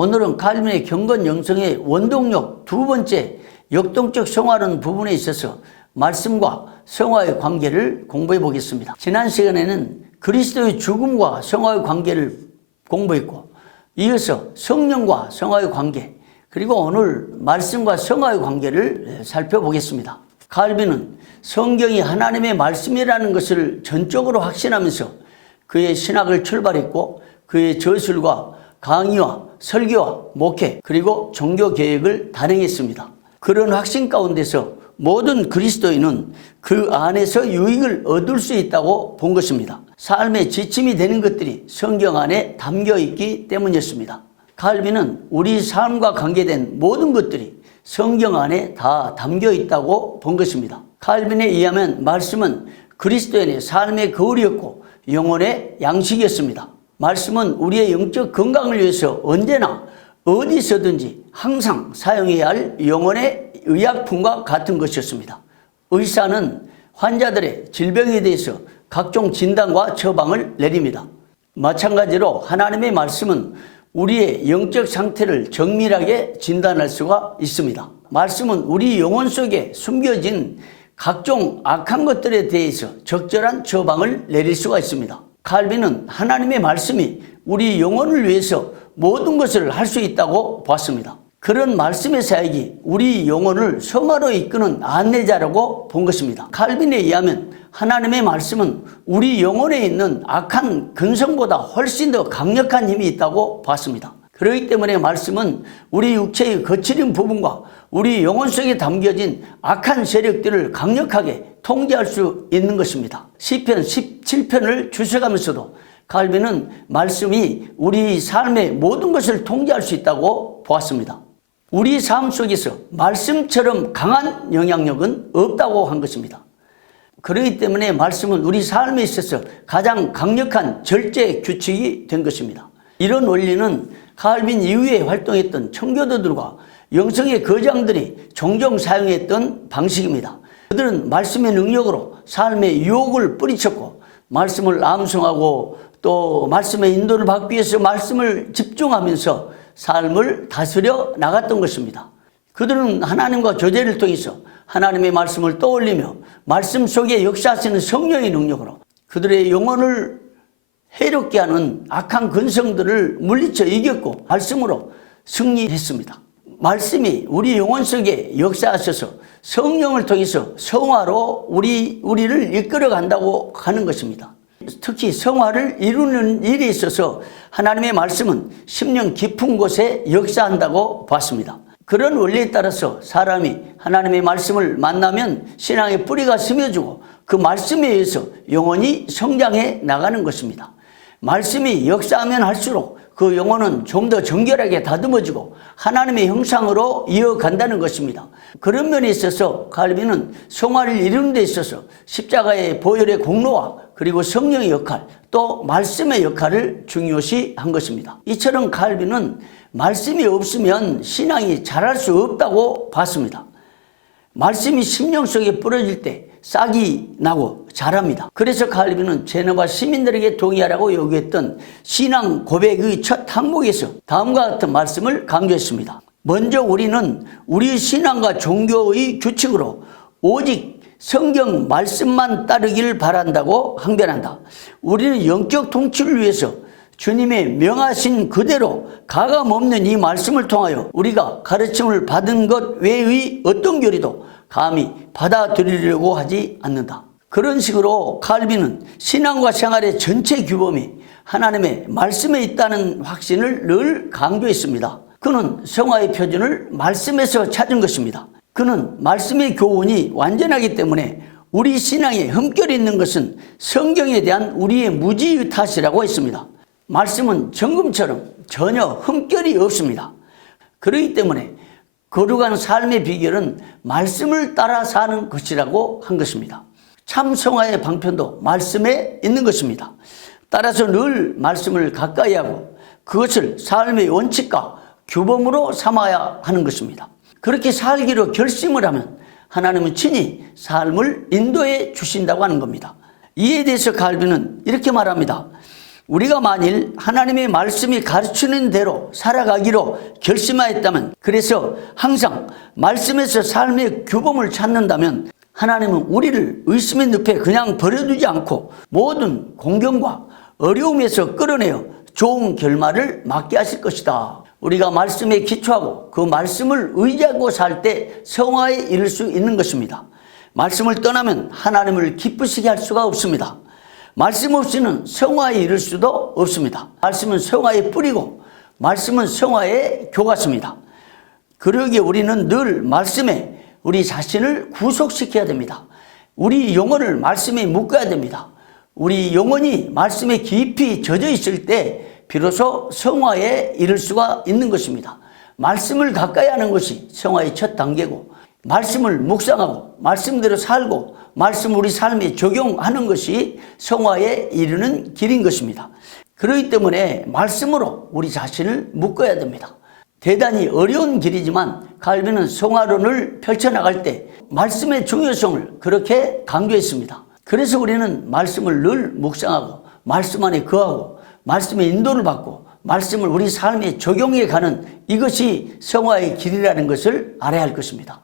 오늘은 칼빈의 경건 영성의 원동력 두 번째 역동적 성화론 부분에 있어서 말씀과 성화의 관계를 공부해 보겠습니다. 지난 시간에는 그리스도의 죽음과 성화의 관계를 공부했고, 이어서 성령과 성화의 관계, 그리고 오늘 말씀과 성화의 관계를 살펴보겠습니다. 칼빈은 성경이 하나님의 말씀이라는 것을 전적으로 확신하면서 그의 신학을 출발했고, 그의 저술과 강의와 설교와 목회, 그리고 종교개혁을 단행했습니다. 그런 확신 가운데서 모든 그리스도인은 그 안에서 유익을 얻을 수 있다고 본 것입니다. 삶의 지침이 되는 것들이 성경 안에 담겨 있기 때문이었습니다. 칼빈은 우리 삶과 관계된 모든 것들이 성경 안에 다 담겨 있다고 본 것입니다. 칼빈에 의하면 말씀은 그리스도인의 삶의 거울이었고 영혼의 양식이었습니다. 말씀은 우리의 영적 건강을 위해서 언제나 어디서든지 항상 사용해야 할 영혼의 의약품과 같은 것이었습니다. 의사는 환자들의 질병에 대해서 각종 진단과 처방을 내립니다. 마찬가지로 하나님의 말씀은 우리의 영적 상태를 정밀하게 진단할 수가 있습니다. 말씀은 우리 영혼 속에 숨겨진 각종 악한 것들에 대해서 적절한 처방을 내릴 수가 있습니다. 칼빈은 하나님의 말씀이 우리 영혼을 위해서 모든 것을 할 수 있다고 봤습니다. 그런 말씀의 사역이 우리 영혼을 성화로 이끄는 안내자라고 본 것입니다. 칼빈에 의하면 하나님의 말씀은 우리 영혼에 있는 악한 근성보다 훨씬 더 강력한 힘이 있다고 봤습니다. 그렇기 때문에 말씀은 우리 육체의 거칠은 부분과 우리 영혼 속에 담겨진 악한 세력들을 강력하게 통제할 수 있는 것입니다. 시편 17편을 주석하면서도 칼빈은 말씀이 우리 삶의 모든 것을 통제할 수 있다고 보았습니다. 우리 삶 속에서 말씀처럼 강한 영향력은 없다고 한 것입니다. 그렇기 때문에 말씀은 우리 삶에 있어서 가장 강력한 절제 규칙이 된 것입니다. 이런 원리는 칼빈 이후에 활동했던 청교도들과 영성의 거장들이 종종 사용했던 방식입니다. 그들은 말씀의 능력으로 삶의 유혹을 뿌리쳤고, 말씀을 암송하고 또 말씀의 인도를 받기 위해서 말씀을 집중하면서 삶을 다스려 나갔던 것입니다. 그들은 하나님과 교제를 통해서 하나님의 말씀을 떠올리며 말씀 속에 역사하시는 성령의 능력으로 그들의 영혼을 해롭게 하는 악한 근성들을 물리쳐 이겼고 말씀으로 승리했습니다. 말씀이 우리 영혼 속에 역사하셔서 성령을 통해서 성화로 우리를 이끌어 간다고 하는 것입니다. 특히 성화를 이루는 일에 있어서 하나님의 말씀은 심령 깊은 곳에 역사한다고 봤습니다. 그런 원리에 따라서 사람이 하나님의 말씀을 만나면 신앙의 뿌리가 스며지고 그 말씀에 의해서 영혼이 성장해 나가는 것입니다. 말씀이 역사하면 할수록 그 영혼은 좀 더 정결하게 다듬어지고 하나님의 형상으로 이어간다는 것입니다. 그런 면에 있어서 칼빈은 성화를 이루는 데 있어서 십자가의 보혈의 공로와 그리고 성령의 역할, 또 말씀의 역할을 중요시 한 것입니다. 이처럼 칼빈은 말씀이 없으면 신앙이 자랄 수 없다고 봤습니다. 말씀이 심령 속에 뿌려질 때 싹이 나고 자랍니다. 그래서 칼빈은 제네바 시민들에게 동의하라고 요구했던 신앙 고백의 첫 항목에서 다음과 같은 말씀을 강조했습니다. 먼저 우리는 우리 신앙과 종교의 규칙으로 오직 성경 말씀만 따르기를 바란다고 항변한다. 우리는 영적 통치를 위해서 주님의 명하신 그대로 가감없는 이 말씀을 통하여 우리가 가르침을 받은 것 외의 어떤 교리도 감히 받아들이려고 하지 않는다. 그런 식으로 칼빈은 신앙과 생활의 전체 규범이 하나님의 말씀에 있다는 확신을 늘 강조했습니다. 그는 성화의 표준을 말씀에서 찾은 것입니다. 그는 말씀의 교훈이 완전하기 때문에 우리 신앙에 흠결이 있는 것은 성경에 대한 우리의 무지의 탓이라고 했습니다. 말씀은 정금처럼 전혀 흠결이 없습니다. 그렇기 때문에 거룩한 삶의 비결은 말씀을 따라 사는 것이라고 한 것입니다. 참 성화의 방편도 말씀에 있는 것입니다. 따라서 늘 말씀을 가까이 하고 그것을 삶의 원칙과 규범으로 삼아야 하는 것입니다. 그렇게 살기로 결심을 하면 하나님은 친히 삶을 인도해 주신다고 하는 겁니다. 이에 대해서 칼빈은 이렇게 말합니다. 우리가 만일 하나님의 말씀이 가르치는 대로 살아가기로 결심하였다면, 그래서 항상 말씀에서 삶의 규범을 찾는다면 하나님은 우리를 의심의 늪에 그냥 버려두지 않고 모든 공경과 어려움에서 끌어내어 좋은 결말을 맞게 하실 것이다. 우리가 말씀에 기초하고 그 말씀을 의지하고 살 때 성화에 이를 수 있는 것입니다. 말씀을 떠나면 하나님을 기쁘시게 할 수가 없습니다. 말씀 없이는 성화에 이를 수도 없습니다. 말씀은 성화의 뿌리고 말씀은 성화의 교과서입니다. 그러기에 우리는 늘 말씀에 우리 자신을 구속시켜야 됩니다. 우리 영혼을 말씀에 묶어야 됩니다. 우리 영혼이 말씀에 깊이 젖어 있을 때 비로소 성화에 이를 수가 있는 것입니다. 말씀을 가까이 하는 것이 성화의 첫 단계고, 말씀을 묵상하고 말씀대로 살고 말씀 우리 삶에 적용하는 것이 성화에 이르는 길인 것입니다. 그렇기 때문에 말씀으로 우리 자신을 묶어야 됩니다. 대단히 어려운 길이지만 칼빈은 성화론을 펼쳐나갈 때 말씀의 중요성을 그렇게 강조했습니다. 그래서 우리는 말씀을 늘 묵상하고 말씀 안에 거하고 말씀의 인도를 받고 말씀을 우리 삶에 적용해 가는 이것이 성화의 길이라는 것을 알아야 할 것입니다.